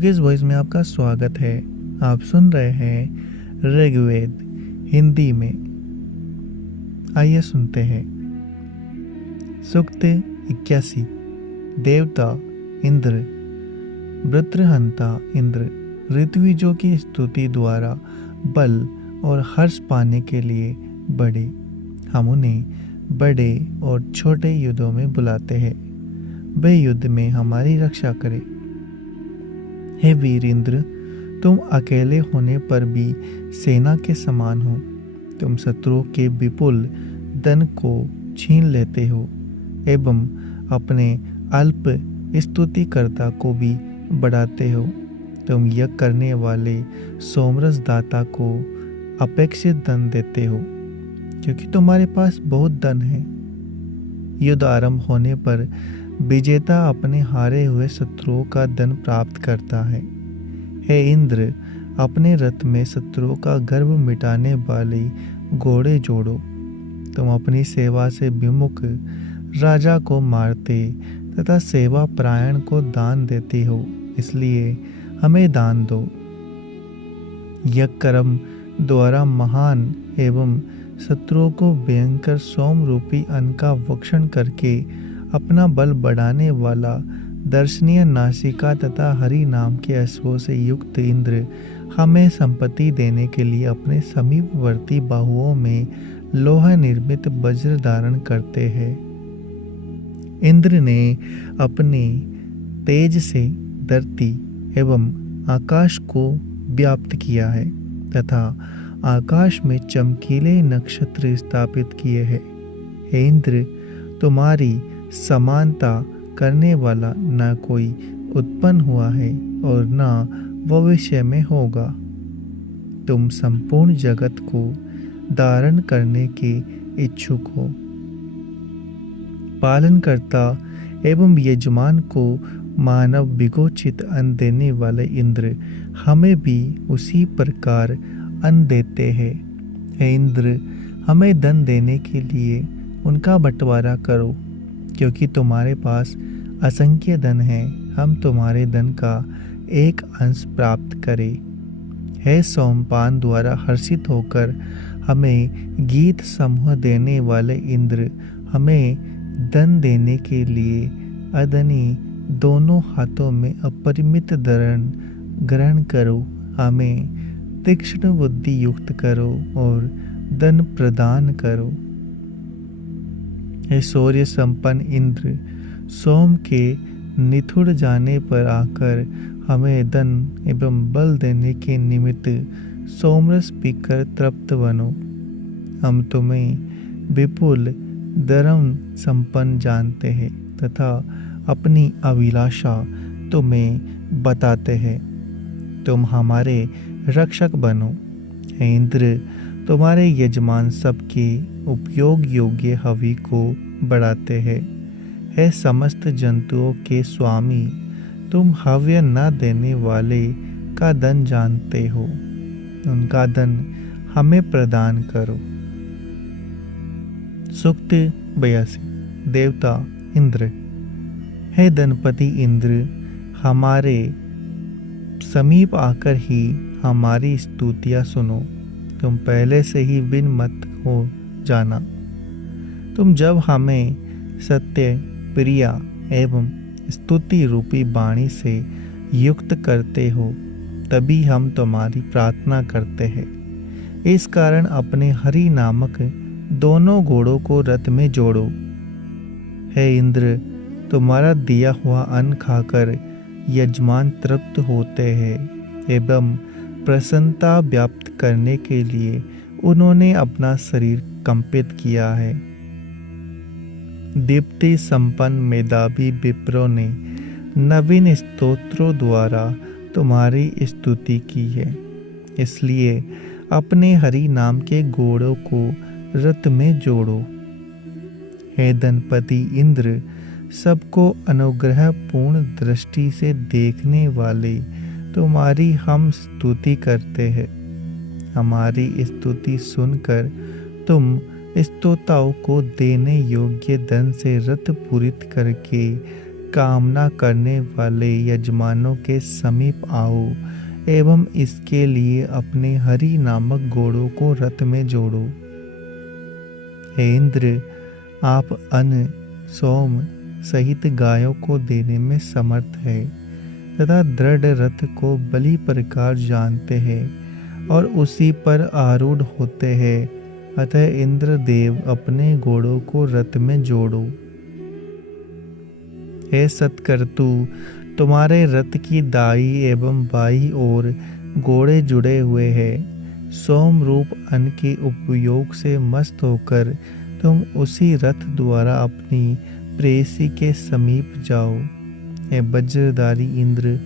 Yogesh voice में आपका स्वागत है। आप सुन रहे हैं ऋग्वेद हिंदी में। आइए सुनते हैं। सूक्त 81। देवता इंद्र, वृत्रहंता इंद्र ऋत्विजों की स्तुति द्वारा बल और हर्ष पाने के लिए बढ़े। हम उन्हें बड़े और छोटे युद्धों में बुलाते हैं। वे युद्ध में हमारी रक्षा करें। हे वीर इंद्र, तुम अकेले होने पर भी सेना के समान हो। तुम शत्रुओं के विपुल धन को छीन लेते हो एवं अपने अल्प स्तुतिकर्ता को भी बढ़ाते हो। तुम यज्ञ करने वाले सोमरस दाता को अपेक्षित धन देते हो, क्योंकि तुम्हारे पास बहुत धन है। युद्ध आरंभ होने पर विजेता अपने हारे हुए शत्रुओं का धन प्राप्त करता है। हे इंद्र, अपने रथ में शत्रुओं का गर्व मिटाने वाले घोड़े जोड़ो। तुम अपनी सेवा से विमुख राजा को मारते तथा सेवा परायण को दान देते हो, इसलिए हमें दान दो। यज्ञ कर्म द्वारा महान एवं शत्रुओं को भयंकर सोम रूपी अन्न का भक्षण करके अपना बल बढ़ाने वाला दर्शनीय नासिका तथा हरि नाम के अश्वों से युक्त इंद्र हमें संपत्ति देने के लिए अपने समीपवर्ती बाहुओं में लोहा निर्मित वज्र धारण करते हैं। इंद्र ने अपने तेज से धरती एवं आकाश को व्याप्त किया है तथा आकाश में चमकीले नक्षत्र स्थापित किए हैं। हे इंद्र, तुम्हारी समानता करने वाला न कोई उत्पन्न हुआ है और न भविष्य में होगा। तुम संपूर्ण जगत को धारण करने के इच्छुक हो। पालनकर्ता एवं यजमान को मानव विगोचित अन्न देने वाले इंद्र हमें भी उसी प्रकार अन्न देते हैं। हे इंद्र, हमें धन देने के लिए उनका बंटवारा करो, क्योंकि तुम्हारे पास असंख्य धन है। हम तुम्हारे धन का एक अंश प्राप्त करें। हे सोमपान द्वारा हर्षित होकर हमें गीत समूह देने वाले इंद्र, हमें धन देने के लिए अदनी दोनों हाथों में अपरिमित धन ग्रहण करो। हमें तीक्ष्ण बुद्धि युक्त करो और धन प्रदान करो। हे सूर्य संपन्न इंद्र, सोम के निथुड़ जाने पर आकर हमें धन एवं बल देने के निमित्त सोमरस पीकर तृप्त बनो। हम तुम्हें विपुल धर्म संपन्न जानते हैं तथा अपनी अभिलाषा तुम्हें बताते हैं। तुम हमारे रक्षक बनो। हे इंद्र, तुम्हारे यजमान सबके उपयोग योग्य हवि को बढ़ाते हैं। हे समस्त जंतुओं के स्वामी, तुम हव्य न देने वाले का धन जानते हो। उनका धन हमें प्रदान करो। सूक्त 82। देवता इंद्र, हे धनपति इंद्र, हमारे समीप आकर ही हमारी स्तुतियाँ सुनो। तुम पहले से ही बिन मत हो जाना। तुम जब हमें सत्य, प्रिया एवं स्तुति रूपी वाणी से युक्त करते हो, तभी हम तुम्हारी प्रार्थना करते हैं। इस कारण अपने हरि नामक दोनों घोड़ों को रथ में जोड़ो। हे इंद्र, तुम्हारा दिया हुआ अन्न खाकर यजमान तृप्त होते हैं एवं प्रसन्नता व्याप्त करने के लिए उन्होंने अपना शरीर कंपित किया है। दीप्ति संपन्न मेधावी विप्रों ने नवीन स्तोत्रों द्वारा तुम्हारी स्तुति की है, इसलिए अपने हरि नाम के घोड़ों को रथ में जोड़ो। हे धनपति इंद्र, सबको अनुग्रह पूर्ण दृष्टि से देखने वाले तुम्हारी हम स्तुति करते हैं। हमारी स्तुति सुनकर तुम स्तोताओं को देने योग्य धन से रथ पूरित करके कामना करने वाले यजमानों के समीप आओ एवं इसके लिए अपने हरि नामक घोड़ों को रथ में जोड़ो। हे इंद्र, आप अन्न, सोम सहित गायों को देने में समर्थ है तथा दृढ़ रथ को बलि प्रकार जानते हैं और उसी पर आरूढ़ होते हैं। अतः इंद्रदेव अपने घोड़ों को रथ में जोड़ो। हे सत्कर्तु, तुम्हारे रथ की दाई एवं बाई ओर घोड़े जुड़े हुए हैं। सोम रूप अन्न के उपयोग से मस्त होकर तुम उसी रथ द्वारा अपनी प्रेयसी के समीप जाओ। हे वज्रधारी इंद्र,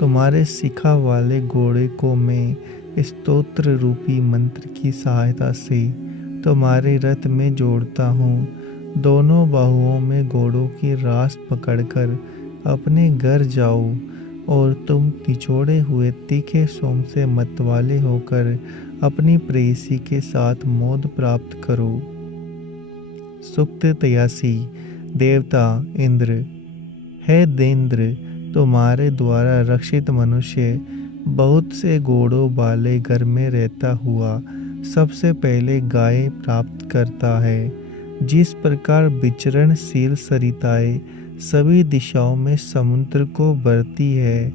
तुम्हारे शिखा वाले घोड़े को मैं स्तोत्र रूपी मंत्र की सहायता से तुम्हारे रथ में जोड़ता हूँ। दोनों बाहुओं में घोड़ों की रास पकड़कर अपने घर जाओ और तुम निचोड़े हुए तीखे सोम से मतवाले होकर अपनी प्रेयसी के साथ मोद प्राप्त करो। सुक्त 83। देवता इंद्र, हे देंद्र, तुम्हारे द्वारा रक्षित मनुष्य बहुत से घोड़ों वाले घर में रहता हुआ सबसे पहले गाय प्राप्त करता है। जिस प्रकार विचरणशील सरिताएं सभी दिशाओं में समुद्र को भरती है,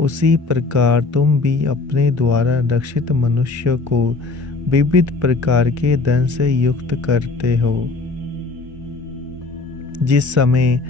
उसी प्रकार तुम भी अपने द्वारा रक्षित मनुष्य को विविध प्रकार के धन से युक्त करते हो। जिस समय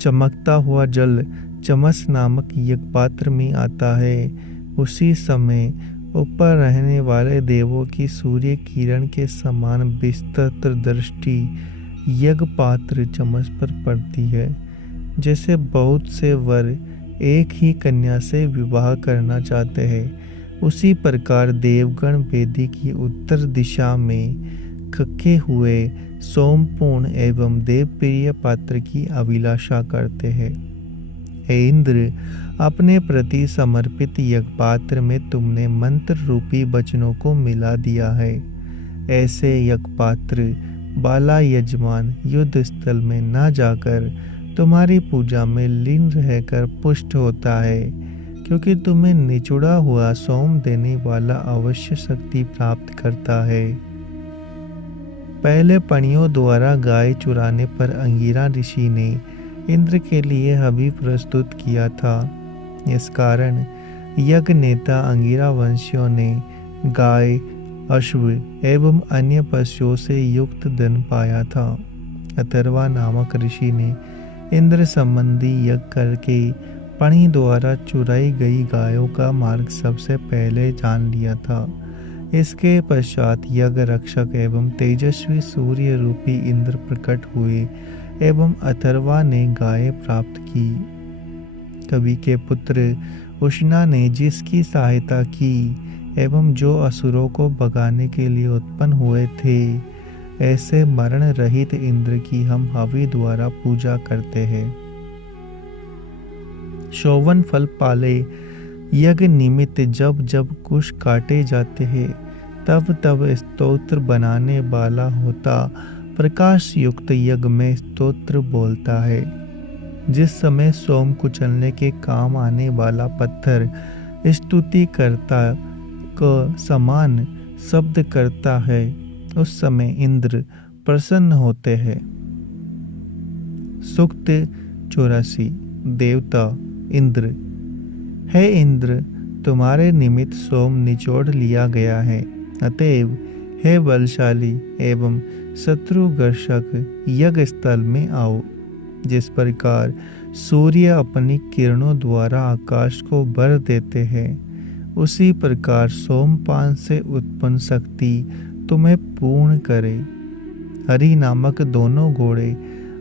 चमकता हुआ जल चमस नामक यज्ञपात्र में आता है, उसी समय ऊपर रहने वाले देवों की सूर्य किरण के समान विस्तृत दृष्टि यज्ञपात्र चमस पर पड़ती है। जैसे बहुत से वर एक ही कन्या से विवाह करना चाहते हैं, उसी प्रकार देवगण वेदी की उत्तर दिशा में खखे हुए सोमपूर्ण एवं देवप्रिय पात्र की अभिलाषा करते हैं। हे इंद्र, अपने प्रति समर्पित यज्ञपात्र में तुमने मंत्र रूपी वचनों को मिला दिया है। ऐसे यज्ञपात्र बाला यजमान युद्ध स्थल में न जाकर तुम्हारी पूजा में लीन रहकर पुष्ट होता है, क्योंकि तुम्हें निचुड़ा हुआ सोम देने वाला अवश्य शक्ति प्राप्त करता है। पहले पणियों द्वारा गाय चुराने पर अंगिरा ऋषि ने इंद्र के लिए हवि प्रस्तुत किया था। इस कारण यज्ञ नेता अंगिरा वंशियों ने गाय, अश्व एवं अन्य पशुओं से युक्त धन पाया था। अथर्वा नामक ऋषि ने इंद्र संबंधी यज्ञ करके पणि द्वारा चुराई गई गायों का मार्ग सबसे पहले जान लिया था। इसके पश्चात यज्ञ रक्षक एवं तेजस्वी सूर्य रूपी इंद्र प्रकट हुए एवं अथर्वा ने गाय प्राप्त की। कवि के पुत्र उष्णा ने जिसकी सहायता की एवं जो असुरों को भगाने के लिए उत्पन्न हुए थे, ऐसे मरण रहित इंद्र की हम हवि द्वारा पूजा करते हैं। शोभन फल पाले यज्ञ निमित्त जब जब कुश काटे जाते हैं, तब तब स्तोत्र बनाने वाला होता प्रकाश युक्त यज्ञ में स्तोत्र बोलता है। जिस समय सोम कुचलने के काम आने वाला पत्थर स्तुति करता को समान शब्द करता है, उस समय इंद्र प्रसन्न होते हैं। सूक्त 84। देवता इंद्र, हे इंद्र, तुम्हारे निमित्त सोम निचोड़ लिया गया है। अतएव हे बलशाली एवं शत्रुघर्षक यज्ञ स्थल में आओ। जिस प्रकार सूर्य अपनी किरणों द्वारा आकाश को भर देते हैं, उसी प्रकार सोमपान से उत्पन्न शक्ति तुम्हें पूर्ण करे। हरि नामक दोनों घोड़े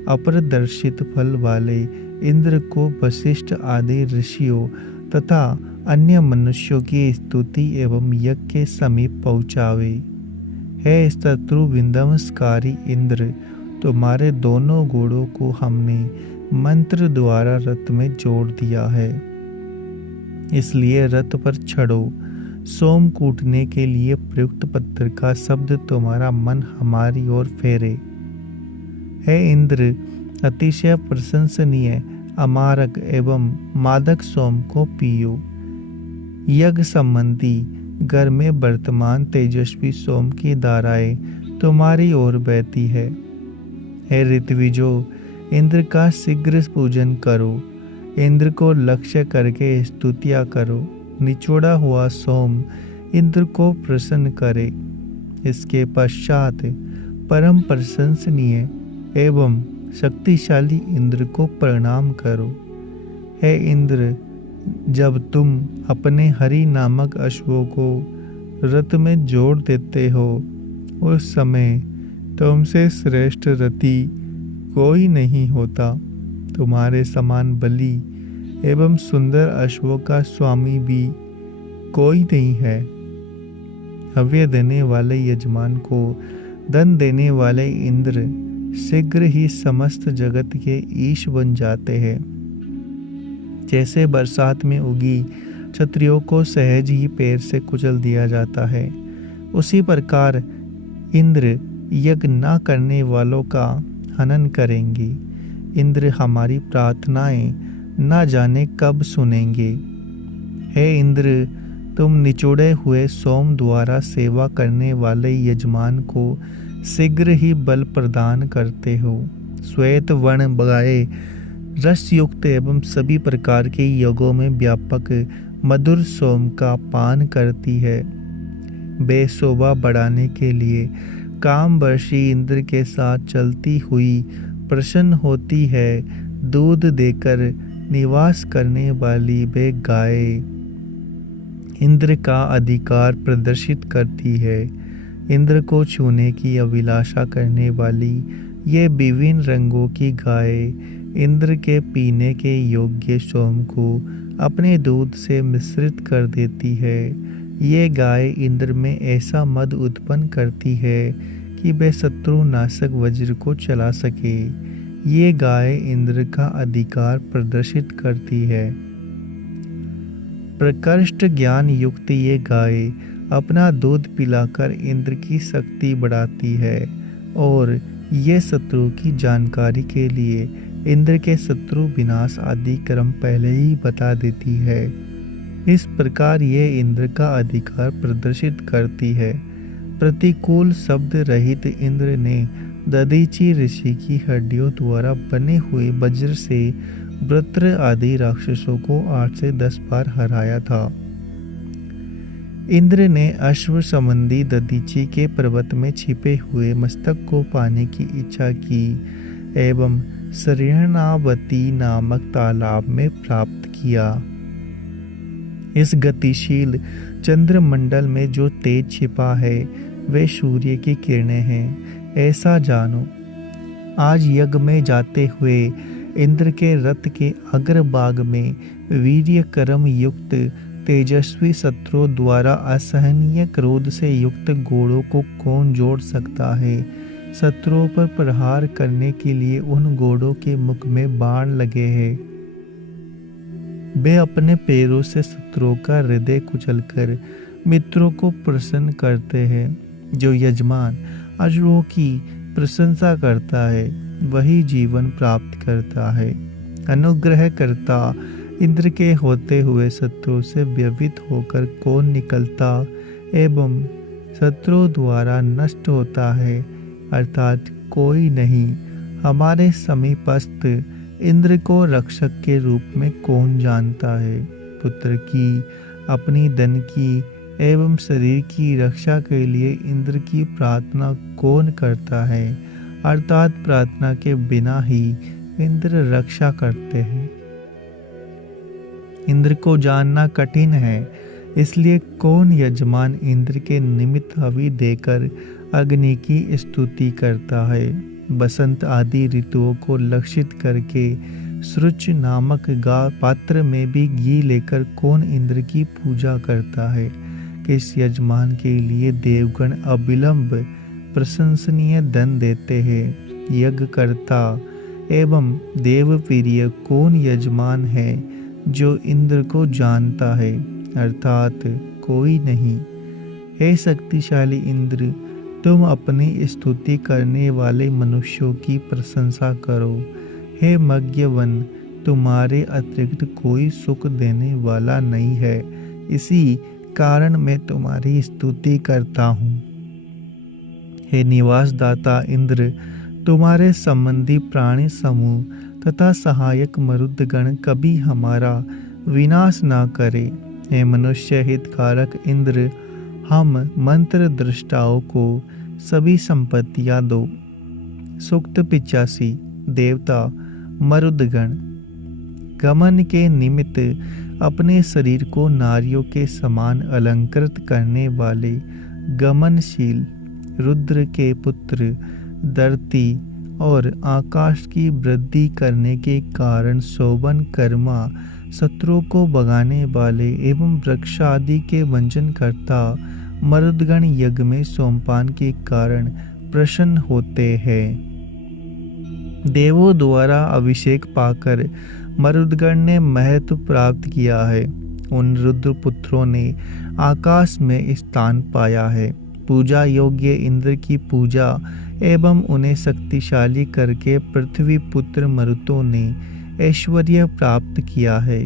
अप्रदर्शित फल वाले इंद्र को वशिष्ठ आदि ऋषियों तथा अन्य मनुष्यों की स्तुति एवं यज्ञ के समीप पहुँचावे। हे शत्रु विध्वंसकारी इंद्र, तुम्हारे दोनों घोड़ों को हमने मंत्र द्वारा रथ में जोड़ दिया है, इसलिए रथ पर चढ़ो। सोम कूटने के लिए प्रयुक्त पत्थर का शब्द तुम्हारा मन हमारी ओर फेरे। हे इंद्र, अतिशय प्रशंसनीय अमारक एवं मादक सोम को पियो। यज्ञ संबंधी घर में वर्तमान तेजस्वी सोम की धाराएं तुम्हारी ओर बहती है। हे ऋत्विजो, इंद्र का शीघ्र पूजन करो। इंद्र को लक्ष्य करके स्तुतियाँ करो। निचोड़ा हुआ सोम इंद्र को प्रसन्न करे। इसके पश्चात परम प्रशंसनीय एवं शक्तिशाली इंद्र को प्रणाम करो। हे इंद्र, जब तुम अपने हरि नामक अश्वों को रथ में जोड़ देते हो, उस समय तुमसे श्रेष्ठ रथी कोई नहीं होता। तुम्हारे समान बलि एवं सुंदर अश्वों का स्वामी भी कोई नहीं है। हव्य देने वाले यजमान को धन देने वाले इंद्र शीघ्र ही समस्त जगत के ईश बन जाते हैं। जैसे बरसात में उगी छतरियों को सहज ही पैर से कुचल दिया जाता है, उसी प्रकार इंद्र यज्ञ न करने वालों का हनन करेंगे। इंद्र हमारी प्रार्थनाएं न जाने कब सुनेंगे। हे इंद्र, तुम निचोड़े हुए सोम द्वारा सेवा करने वाले यजमान को शीघ्र ही बल प्रदान करते हो। श्वेत वर्ण गाय रस युक्त एवं सभी प्रकार के योगों में व्यापक मधुर सोम का पान करती है। बेशोभा बढ़ाने के लिए कामवर्षी इंद्र के साथ चलती हुई प्रसन्न होती है। दूध देकर निवास करने वाली वे गाय इंद्र का अधिकार प्रदर्शित करती है। इंद्र को छूने की अभिलाषा करने वाली ये विभिन्न रंगों की गाय इंद्र के पीने के योग्य सोम को अपने दूध से मिश्रित कर देती है। ये गाय इंद्र में ऐसा मद उत्पन्न करती है कि वे शत्रु नाशक वज्र को चला सके। ये गाय इंद्र का अधिकार प्रदर्शित करती है। प्रकृष्ट ज्ञान युक्त ये गाय अपना दूध पिलाकर इंद्र की शक्ति बढ़ाती है और ये शत्रु की जानकारी के लिए इंद्र के शत्रु विनाश आदि क्रम पहले ही बता देती है। इस प्रकार ये इंद्र का अधिकार प्रदर्शित करती है। प्रतिकूल शब्द रहित इंद्र ने दधीची ऋषि की हड्डियों द्वारा बने हुए वज्र से वृत्र आदि राक्षसों को 8 से 10 बार हराया था। इंद्र ने अश्व संबंधी दधीची के पर्वत में छिपे हुए मस्तक को पाने की इच्छा की एवं शरणावती नामक तालाब में प्राप्त किया। इस गतिशील चंद्रमंडल में जो तेज छिपा है वे सूर्य की किरणें हैं, ऐसा जानो। आज यज्ञ में जाते हुए इंद्र के रथ के अग्रभाग में वीर्य कर्म युक्त तेजस्वी शत्रुओं द्वारा असहनीय क्रोध से युक्त घोड़ों को कौन जोड़ सकता है। शत्रुओं पर प्रहार करने के लिए उन घोड़ों के मुख में बाण लगे हैं। वे अपने पैरों से शत्रुओं का हृदय कुचलकर मित्रों को प्रसन्न करते हैं। जो यजमान अश्वों की प्रशंसा करता है वही जीवन प्राप्त करता है। अनुग्रह करता इंद्र के होते हुए शत्रु से व्यवित होकर कौन निकलता एवं शत्रु द्वारा नष्ट होता है, अर्थात कोई नहीं। हमारे समीपस्थ इंद्र को रक्षक के रूप में कौन जानता है। पुत्र की, अपनी धन की एवं शरीर की रक्षा के लिए इंद्र की प्रार्थना कौन करता है, अर्थात प्रार्थना के बिना ही इंद्र रक्षा करते हैं। इंद्र को जानना कठिन है, इसलिए कौन यजमान इंद्र के निमित्त हवि देकर अग्नि की स्तुति करता है। बसंत आदि ऋतुओं को लक्षित करके सृच नामक पात्र में भी घी लेकर कौन इंद्र की पूजा करता है। किस यजमान के लिए देवगण अविलंब प्रशंसनीय धन देते हैं। यज्ञ करता एवं देवप्रिय कौन यजमान है जो इंद्र को जानता है, अर्थात कोई नहीं। हे शक्तिशाली इंद्र, तुम अपनी स्तुति करने वाले मनुष्यों की प्रशंसा करो। हे मज्ञवन, तुम्हारे अतिरिक्त कोई सुख देने वाला नहीं है, इसी कारण मैं तुम्हारी स्तुति करता हूँ। हे निवासदाता इंद्र, तुम्हारे संबंधी प्राणी समूह तथा सहायक मरुदगण कभी हमारा विनाश ना करे। हे मनुष्य हितकारक इंद्र, हम मंत्र दृष्टाओं को सभी संपत्तियां दो। सूक्त 85। देवता मरुदगण गमन के निमित्त अपने शरीर को नारियों के समान अलंकृत करने वाले गमनशील रुद्र के पुत्र, धरती और आकाश की वृद्धि करने के कारण शोभन कर्मा, शत्रुओं को भगाने वाले एवं वृक्ष आदि के वंचनकर्ता मरुदगण यज्ञ में सोमपान के कारण प्रसन्न होते हैं। देवों द्वारा अभिषेक पाकर मरुदगण ने महत्व प्राप्त किया है। उन रुद्रपुत्रों ने आकाश में स्थान पाया है। पूजा योग्य इंद्र की पूजा एवं उन्हें शक्तिशाली करके पृथ्वी पुत्र मरुतों ने ऐश्वर्य प्राप्त किया है।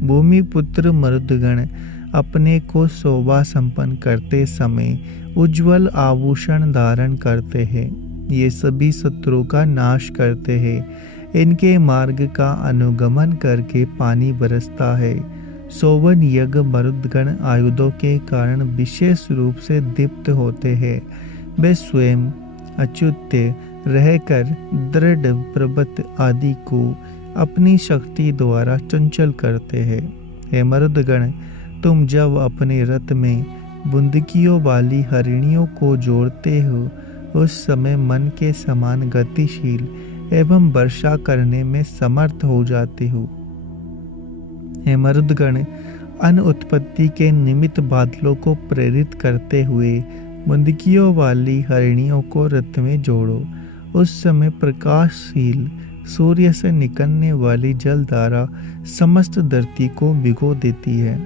भूमि पुत्र मरुदगण अपने को शोभा संपन्न करते समय उज्जवल आभूषण धारण करते हैं। ये सभी शत्रुओं का नाश करते हैं। इनके मार्ग का अनुगमन करके पानी बरसता है। शोभन यज्ञ मरुदगण आयुधों के कारण विशेष रूप से दीप्त होते हैं। वे स्वयं अच्युत्य रहकर दृढ़ पर्वत आदि को अपनी शक्ति द्वारा चंचल करते हैं। हे मरुदगण, तुम जब अपने रथ में बुंदकियों वाली हरिणियों को जोड़ते हो, उस समय मन के समान गतिशील एवं वर्षा करने में समर्थ हो जाते हो। हे मरुदगण, अन्न उत्पत्ति के निमित्त बादलों को प्रेरित करते हुए बुंदकियों वाली हरिणियों को रथ में जोड़ो। उस समय प्रकाशशील सूर्य से निकलने वाली जलधारा समस्त धरती को भिगो देती है।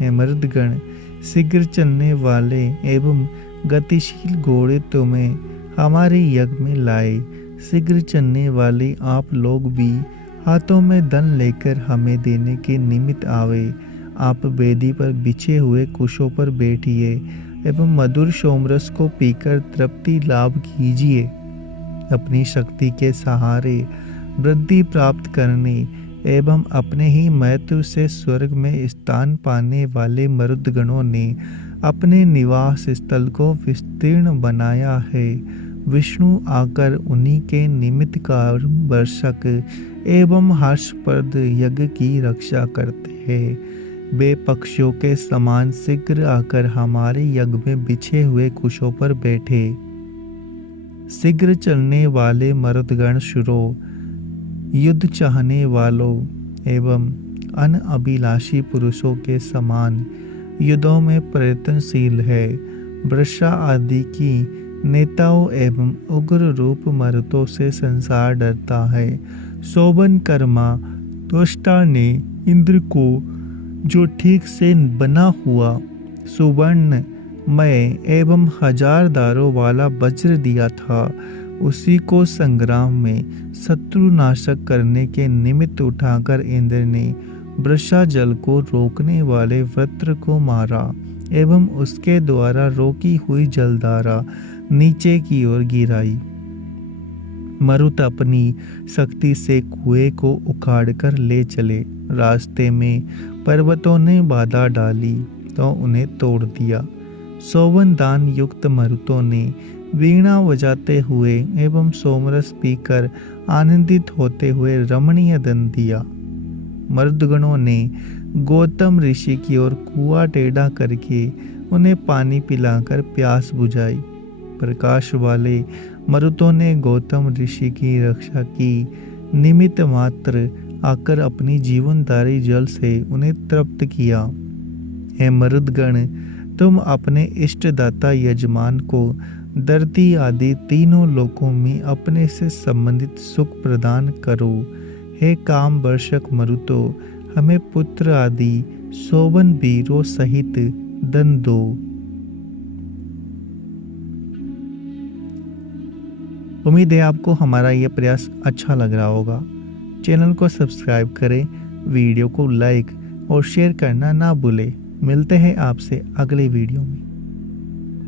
हे मरुदगण, शीघ्र चलने वाले एवं गतिशील घोड़े तुम्हें हमारे यज्ञ में लाए। शीघ्र चलने वाले आप लोग भी हाथों में धन लेकर हमें देने के निमित्त आवे। आप वेदी पर बिछे हुए कुशों पर बैठिए एवं मधुर सोमरस को पीकर तृप्ति लाभ कीजिए। अपनी शक्ति के सहारे वृद्धि प्राप्त करने एवं अपने ही महत्व से स्वर्ग में स्थान पाने वाले मरुदगणों ने अपने निवास स्थल को विस्तीर्ण बनाया है। विष्णु आकर उन्हीं के निमित्त कार वर्षक एवं हर्षप्रद यज्ञ की रक्षा करते हैं। वे पक्षियों के समान शीघ्र आकर हमारे यज्ञ में बिछे हुए कुशों पर बैठे। शीघ्र चलने वाले मरुदगण शुरो, युद्ध चाहने वालों एवं अन अभिलाषी पुरुषों के समान युद्धों में प्रयत्नशील है। वृषा आदि की नेताओं एवं उग्र रूप मरुतों से संसार डरता है। शोभन कर्मा त्वष्टा ने इंद्र को जो ठीक से बना हुआ सुवर्ण मय एवं 1000 दारों वाला वज्र दिया था, उसी को संग्राम में शत्रुनाशक करने के निमित्त उठाकर इंद्र ने वृषा जल को रोकने वाले वृत्र को मारा एवं उसके द्वारा रोकी हुई जलधारा नीचे की ओर गिराई। मरुत अपनी शक्ति से कुएं को उखाड़कर ले चले। रास्ते में पर्वतों ने बाधा डाली तो उन्हें तोड़ दिया। शोभन दान युक्त मरुतों ने वीणा बजाते हुए एवं सोमरस पीकर आनंदित होते हुए रमणीय दन दिया। मरुदगणों ने गौतम ऋषि की ओर कुआं टेढ़ा करके उन्हें पानी पिलाकर प्यास बुझाई। प्रकाश वाले मरुतों ने गौतम ऋषि की रक्षा की निमित्त मात्र आकर अपनी जीवनदायी जल से उन्हें तृप्त किया। हे मरुदगण, तुम अपने इष्टदाता यजमान को धरती आदि तीनों लोकों में अपने से संबंधित सुख प्रदान करो। हे काम वर्षक मरुतो, हमें पुत्र आदि शोभन वीरों सहित धन दो। उम्मीद है आपको हमारा यह प्रयास अच्छा लग रहा होगा। चैनल को सब्सक्राइब करें, वीडियो को लाइक और शेयर करना ना भूलें। मिलते हैं आपसे अगले वीडियो में।